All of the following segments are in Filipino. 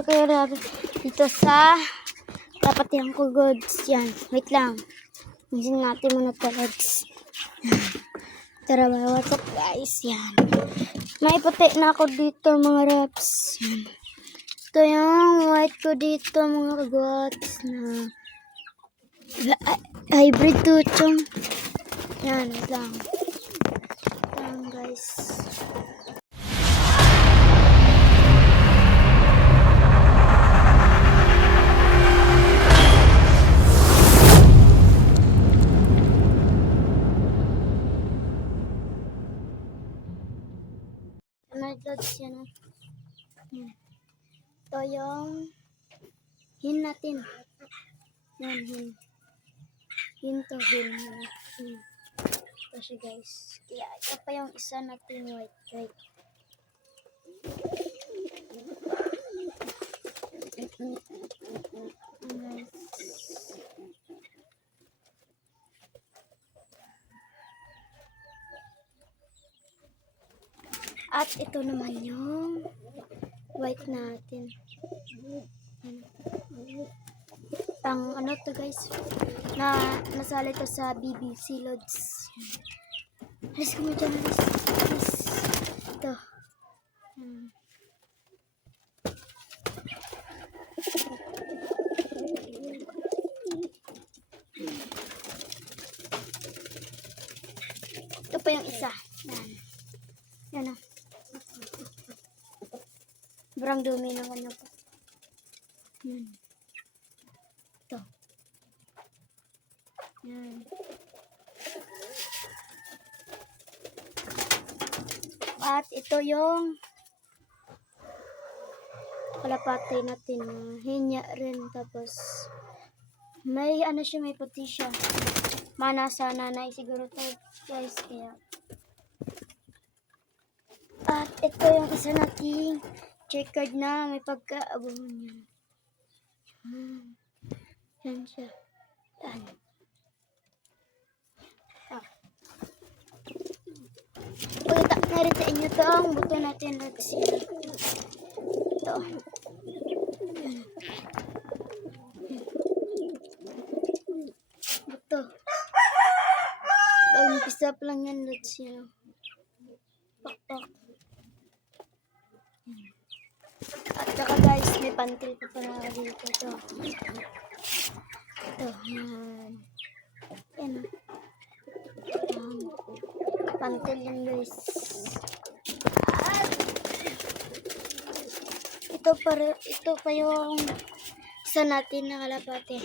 Kaya dito sa dapat yung goods yan. Wait lang. Isin natin muna talags. Tara ba? What's up guys? Yan. May puti na ako dito mga reps. Yan. Ito yung white ko dito mga goods na hybrid tuchong. Yan. Wait lang. Yan guys. Loads yan. Yan. Ito yung hin natin. Yan, hin. Hin to, hin. Ito siya guys. Kaya ito pa yung isa natin white. Right. At ito naman yung white natin. Ang ano to guys, na nasali to sa BBC Loads. Alis ko mo dyan, alis. Ito. Ito pa yung isa. Yan o. Sobrang dumi ng ano po. Yan. Ito. Yan. At ito yung kalapati natin. Hinya rin. Tapos may ano siya, may puti siya. Mana sa nanay siguro to guys. Kaya. At ito yung isa nating checkered na may pagkaabungan niya. Yan siya. Yan. Pagkita na rin sa inyo to ang buto natin. Let's see. Ito. Yan. Buto. Pag-umpisa pa lang yan. Let's see. Pak. At saka guys, may pantil pa pala dito. Ito. Yan. Yan. Pantil yan guys. At ito pa yung isa natin na kalapate.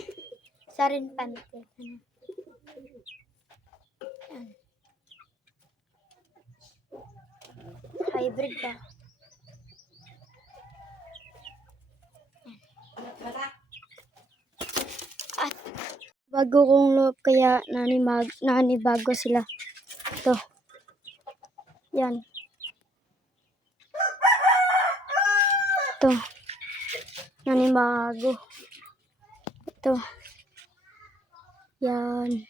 Isa rin pantil. Yan. Hybrid pa. At bago kong loob kaya nanibago sila. Ito. Yan. Ito. Nanibago. Ito. Yan.